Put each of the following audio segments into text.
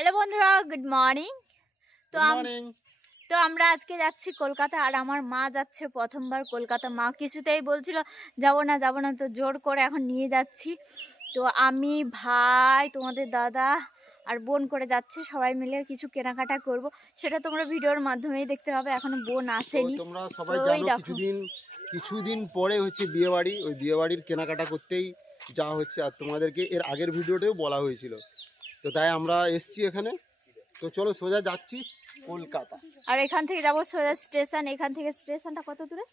Hello বন্ধুরা good morning তো. তো আমরা আজকে যাচ্ছি কলকাতা আর আমার মা যাচ্ছে প্রথমবার কলকাতা। মা কিছুতেই বলছিল যাব না যাব না। তো জোর করে এখন নিয়ে যাচ্ছি। তো আমি ভাই তোমাদের দাদা আর বোন করে যাচ্ছি। সবাই মিলে কিছু কেনাকাটা করব। সেটা তোমরা ভিডিওর মাধ্যমেই দেখতে পাবে। এখনও বোন আসেনি। তোমরা সবাই জানো কিছুদিন কিছুদিন পরে হচ্ছে বিয়ে বাড়ি ওই বিয়ে বাড়ির কেনাকাটা করতেই যা হচ্ছে। আর তোমাদেরকে এর আগের ভিডিওতেও বলা হয়েছিল। তো তাই আমরা এসছি এখানে। তো চলো সোজা যাচ্ছি কলকাতা। আর এখান থেকে যাব সোজা স্টেশন। এখান থেকে স্টেশনটা কত দূরে?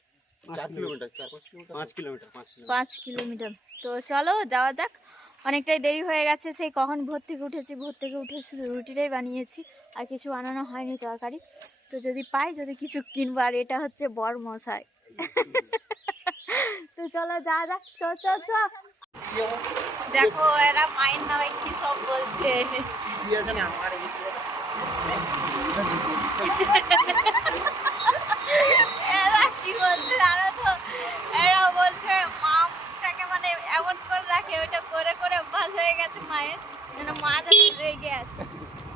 পাঁচ কিলোমিটার তো চলো যাওয়া যাক। অনেকটাই দেরি হয়ে গেছে সেই কখন ভোর থেকে উঠেছি। ভোর থেকে উঠে শুধু রুটিটাই বানিয়েছি আর কিছু বানানো হয়নি তরকারি। তো যদি পাই যদি কিছু কিনবো আর এটা হচ্ছে বর মশাই তো চলো যাওয়া যাক। তো চ চ দেখো, এরা মায়ের নামে কি সব বলছে। এরা কি বলছে জানো তো? এরা বলছে মাটাকে মানে এমন করে রাখে, ওইটা করে করে অভ্যাস হয়ে গেছে মায়ের। যেন মা যেন রেগে আছে।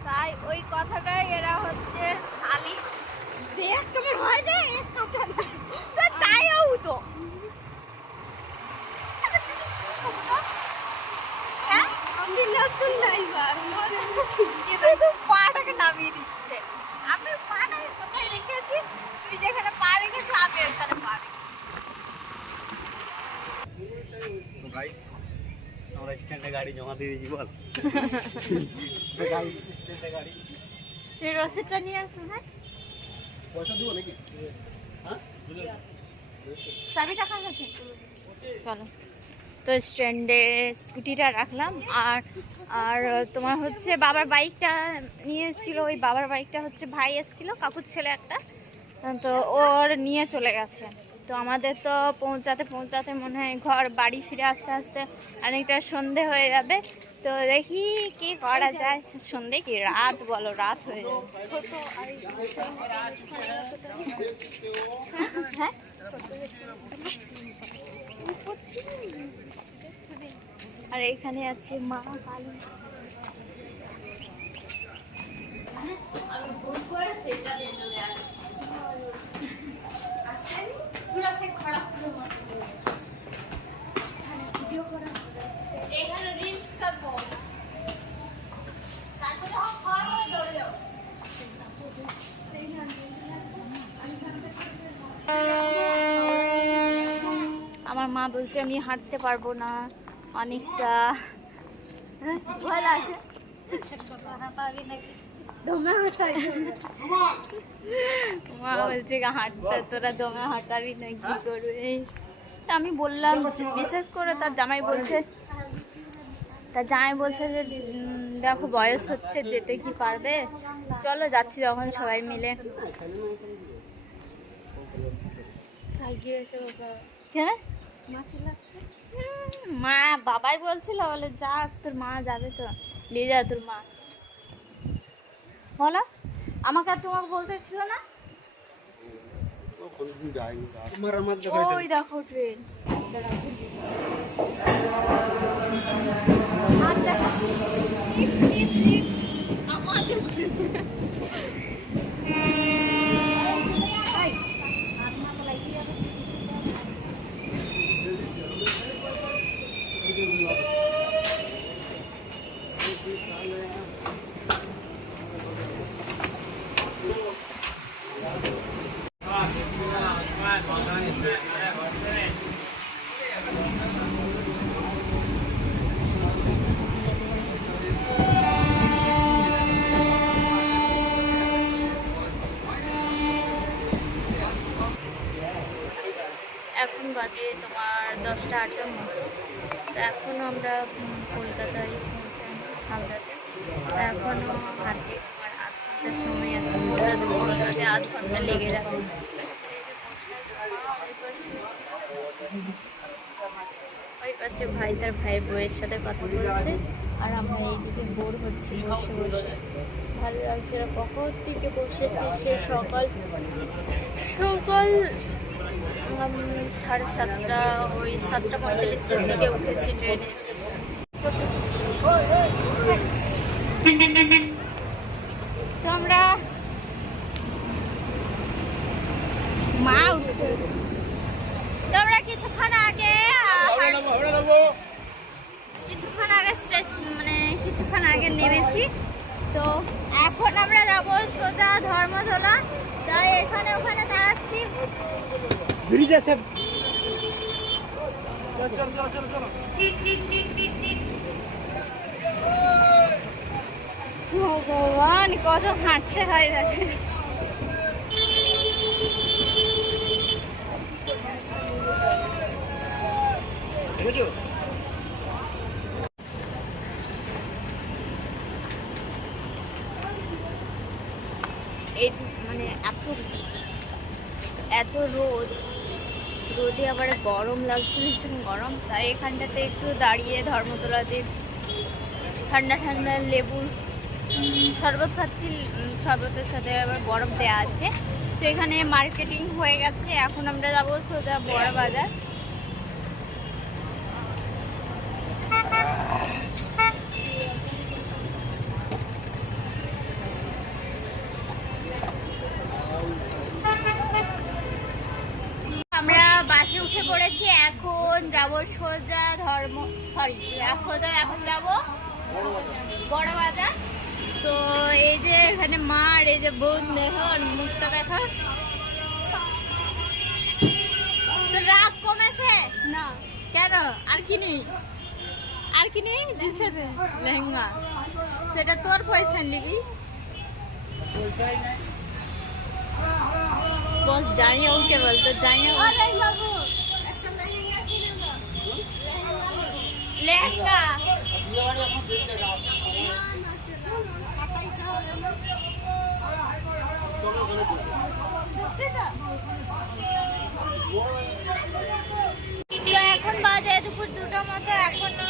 তাই ওই কথাটাই এরা হচ্ছে শালি দেখ কেমন হয় রে কাঁচা তো তাইও তো হ্যাঁ? শুধু পাটাকে নামিয়ে দিচ্ছে। আমি পাটাকে কোথায় রেখেছি? তুই যেখানে পা রেখেছো আমি ওখানে পা রেখেছি। আমরা স্ট্যান্ডে গাড়ি জমা দিয়ে দিয়েছি বল। স্ট্যান্ডে গাড়ি এই রসিদটা নিয়ে আসুন হ্যাঁ? পয়সা দিব নাকি? চাবি টাকা আছে? চলো। তো স্ট্যান্ডে স্কুটিটা রাখলাম আর আর তোমার হচ্ছে বাবার বাইকটা নিয়ে এসেছিল, ওই বাবার বাইকটা হচ্ছে ভাই এসেছিল, কাকুর ছেলে একটা। তো ওর নিয়ে চলে গেছে। তো আমাদের তো পৌঁছাতে পৌঁছাতে মনে হয় ঘর, বাড়ি ফিরে আসতে আসতে অনেকটা সন্ধে হয়ে যাবে। তো দেখি কি করা যায়। সন্ধে কি? রাত বলো, রাত হয়ে যাবে। হ্যাঁ? আর এখানে আছে মা কালী আমি ভুল করে সেটাতে চলে যাচ্ছি আসেনি? পুরা সে খারাপ পুরো মতো হয়ে গেছে। এখানে ভিডিও করা এখানে রিলস করব তারপরে যখন খাওয়ার পরে দৌড়ে যাব বলছে আমি হাঁটতে পারব না অনেকটা। হ্যাঁ, ভয় লাগে মা বলছে "গা হাঁটতে তোরা দমে হাঁটাবি না কি করবে? আমি বললাম বিশেষ করে তার জামাই বলছে তার জামাই বলছে যে দেখো বয়স হচ্ছে যেতে কি পারবে? চলো যাচ্ছি যখন সবাই মিলে। হ্যাঁ? হুম, মা বাবাই বলছিল বলে যা তোর মা যাবে তো নিয়ে যা তোর মা। বলো আমাকে আর তোমাকে বলতে ছিল না? ওই দেখো ট্রেন। এখন বাজে তোমার দশটা আটটার মতো। তো এখনও আমরা কলকাতায় পৌঁছাই হাওড়াতে এখনও হাতে তোমার আধ ঘণ্টার সময় আছে। পৌঁছাতে পৌঁছাতে আধ ঘণ্টা লেগে যাবে ওই পাশে- ভাই, তার ভাইয়ের বউয়ের সাথে কথা বলছে। আর আমরা এইদিকে বোর হচ্ছি, বসে বসে। ভালো লাগছে কখন থেকে বসেছে সে সকাল? সকাল উম, সাড়ে সাতটা ওই সাতটা পঁয়তাল্লিশের দিকে উঠেছি ট্রেনে। তো আমরা মা উঠে তো আমরা কিছুক্ষণ আগে কিছুক্ষণ আগে মানে কিছুক্ষণ আগে নেমেছি। তো এখন আমরা যাব সোজা ধর্মতলা। তাই এখানে ওখানে দাঁড়াচ্ছি। ব্রিজ আছে। ভগবান কত হাঁটতে হয় দেখে বুঝেছ এই মানে এত রোদ। রোদে আবার গরম লাগছে, ভীষণ গরম। তাই এখানটাতে একটু দাঁড়িয়ে ধর্মতলাতে ঠান্ডা ঠান্ডা লেবুর শরবত খাচ্ছি। শরবতের সাথে আবার বরফ দেওয়া আছে। তো এখানে মার্কেটিং হয়ে গেছে। এখন আমরা যাব সোজা বড় বাজার আমরা পড়েছি এখন যাব সোজা ধর্ম সরি সোজা এখন যাব বড় বাজার তো এই যে এখানে মার, এই যে বোন দেখো আর মুখটা দেখো। তো রাগ কমেছে? না। কেন? আর কি নেই? আর কি নেই? জিন্সের লেহেঙ্গা। সেটা তোর পয়সা নিবি। বস জানিও কে বলতো জানিও। লেহেঙ্গা। এখন বাজে দুপুর দুটোর মতো এখনও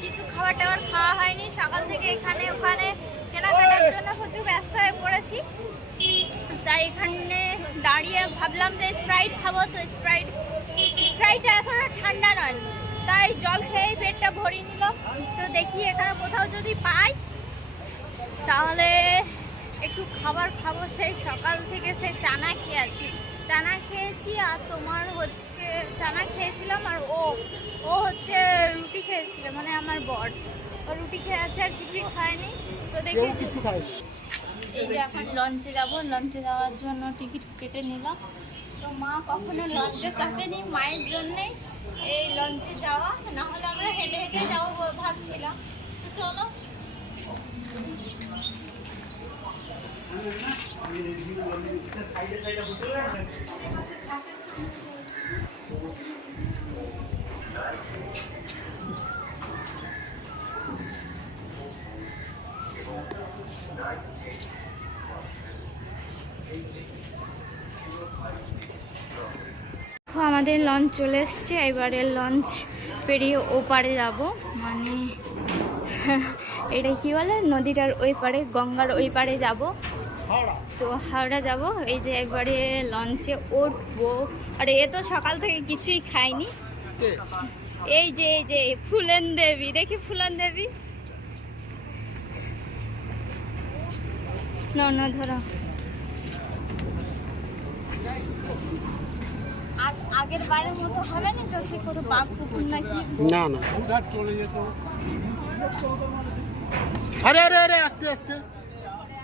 কিছু খাবার টাবার খাওয়া হয়নি। সকাল থেকে এখানে ওখানে কেনাকাটার জন্য প্রচুর ব্যস্ত হয়ে পড়েছি। তাই এখানে দাঁড়িয়ে ভাবলাম যে স্প্রাইট খাব। তো স্প্রাইট স্প্রাইটটা এখন আর ঠান্ডা নয়। তাই জল খেয়েই পেটটা ভরিয়ে নিলাম তো দেখি এখানে কোথাও যদি পাই তাহলে একটু খাবার খাব। সেই সকাল থেকে সে চানা খেয়ে আছি। চানা খেয়েছি আর তোমার হচ্ছে চানা খেয়েছিলাম আর ও ও হচ্ছে রুটি খেয়েছিল মানে আমার বর। ও রুটি খেয়ে আছে আর কিছুই খায়নি। তো দেখি কিছু খায়নি। এই যে এখন লঞ্চে যাব। লঞ্চে যাওয়ার জন্য টিকিট কেটে নিলাম। তো মা কখনো লঞ্চে চাপেনি মায়ের জন্যেই এই লঞ্চে যাওয়া না হলে আমরা হেঁটে হেঁটে যাব ভাবছিলাম। চলো। আমাদের লঞ্চ চলে এসছে। এবারে লঞ্চ পেরিয়ে ওপারে যাব। মানে এটা কি বলে? নদীটার ওই পারে গঙ্গার ওই পারে যাব। তো হাওড়া যাব। এই যে এবারে লঞ্চে উঠবো। আর এ তো সকাল থেকে কিছুই খায়নি এই যে এই যে ফুলেন দেবী। দেখি ফুলেন দেবী। না না ধরো। আগের বারের মতো হবে না? তো সে কোনো বাপ কুকুর নাকি না না। চলে যেত আরে আরে আরে, আস্তে আস্তে।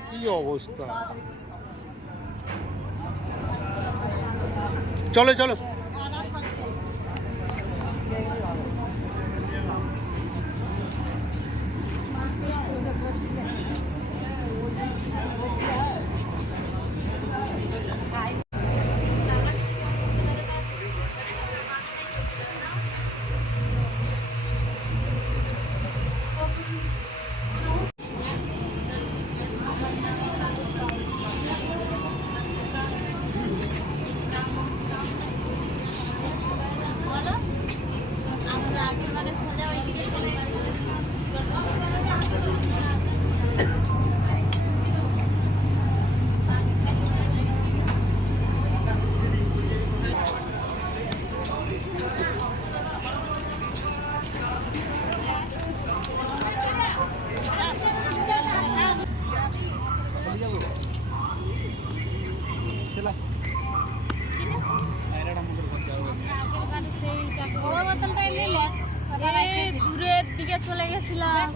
কি অবস্থা? চলো চলো। দিয়ে চলে গেছিলাম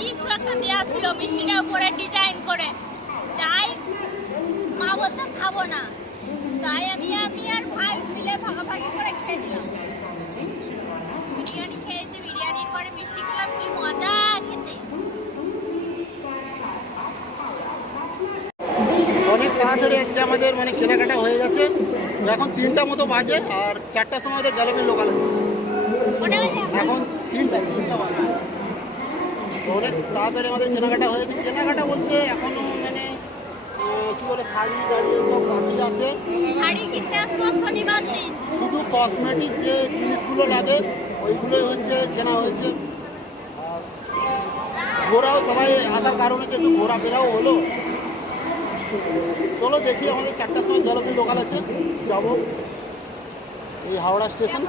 কিছু একটা দেওয়া ছিল মিষ্টিটার উপরে ডিজাইন করে। তাই মা বলছে খাব না। তাই আমি আমি আর ভাই মিলে ভাগাভাগি করে খেয়ে নিলাম। বিরিয়ানি খেয়েছি বিরিয়ানির পরে মিষ্টি খেলাম কি মজা খেতে। অনেক তাড়াতাড়ি আজকে আমাদের মানে কেনাকাটা হয়ে গেছে। এখন তিনটা মতো বাজে আর চারটার সময় আমাদের গ্যালারি লোকাল এখন? তিনটা তিনটা বাজে। অনেক তাড়াতাড়ি আমাদের কেনাকাটা হয়েছে। কেনাকাটা বলতে এখনও মানে কি বলে শাড়ি টাড়ি সব বাকি আছে। শাড়ি কিনতে আসব শনিবার দিন। শুধু কসমেটিক যে জিনিসগুলো লাগে ওইগুলোই হচ্ছে কেনা হয়েছে। ঘোরাও সবাই আসার কারণ হচ্ছে একটু ঘোরাফেরাও হলো। চলো দেখি আমাদের চারটার সময় জলপি লোকাল আছে যাব। এই হাওড়া স্টেশন।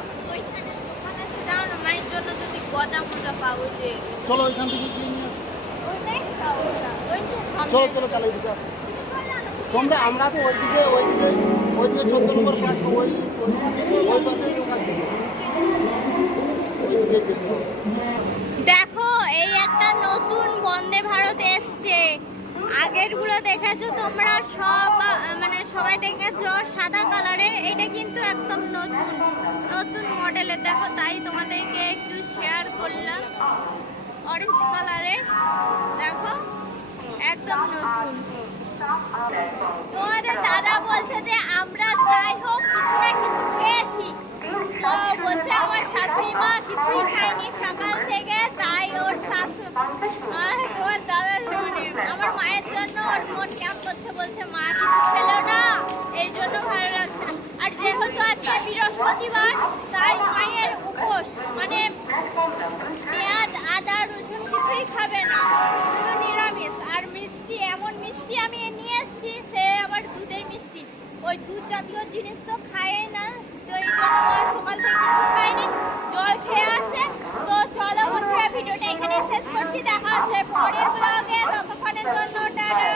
চলো ওইখান থেকে নিয়ে চলো চলো তাহলে ওইদিকে আসি। তোমরা আমরা তো ওইদিকে ওইদিকে ওইদিকে চোদ্দ নম্বর ওই ওই- দোকান দেখো এই একটা নতুন বন্দে ভারত এসছে। আগেরগুলো দেখেছ তোমরা? সব মানে সবাই দেখেছ সাদা কালারের এটা কিন্তু একদম নতুন নতুন মডেলের দেখো, তাই তোমাদেরকে একটু শেয়ার করলাম। অরেঞ্জ কালারের দেখো, একদম নতুন। তোমাদের দাদা বলছে যে আমরা যাই হোক, কিছু না কিছু খেয়েছি সকাল থেকে, তাই ওর শাশু দাদা মানে আমার মায়ের জন্য ওর মন কেমন করছে বলছে, মা কিছু না, এই জন্য ভালো লাগছে আর যেহেতু আজকে বৃহস্পতিবার, তাই ওই দুধ জাতীয় জিনিস তো খায় না। তো এই জন্য ওরা সকাল থেকে কিছু খায়নি। জল খেয়ে আছে। তো চলো বন্ধুরা, ভিডিওটা এখানে শেষ করছি। দেখা আছে পরের ব্লগে ততক্ষণের জন্য টাটা।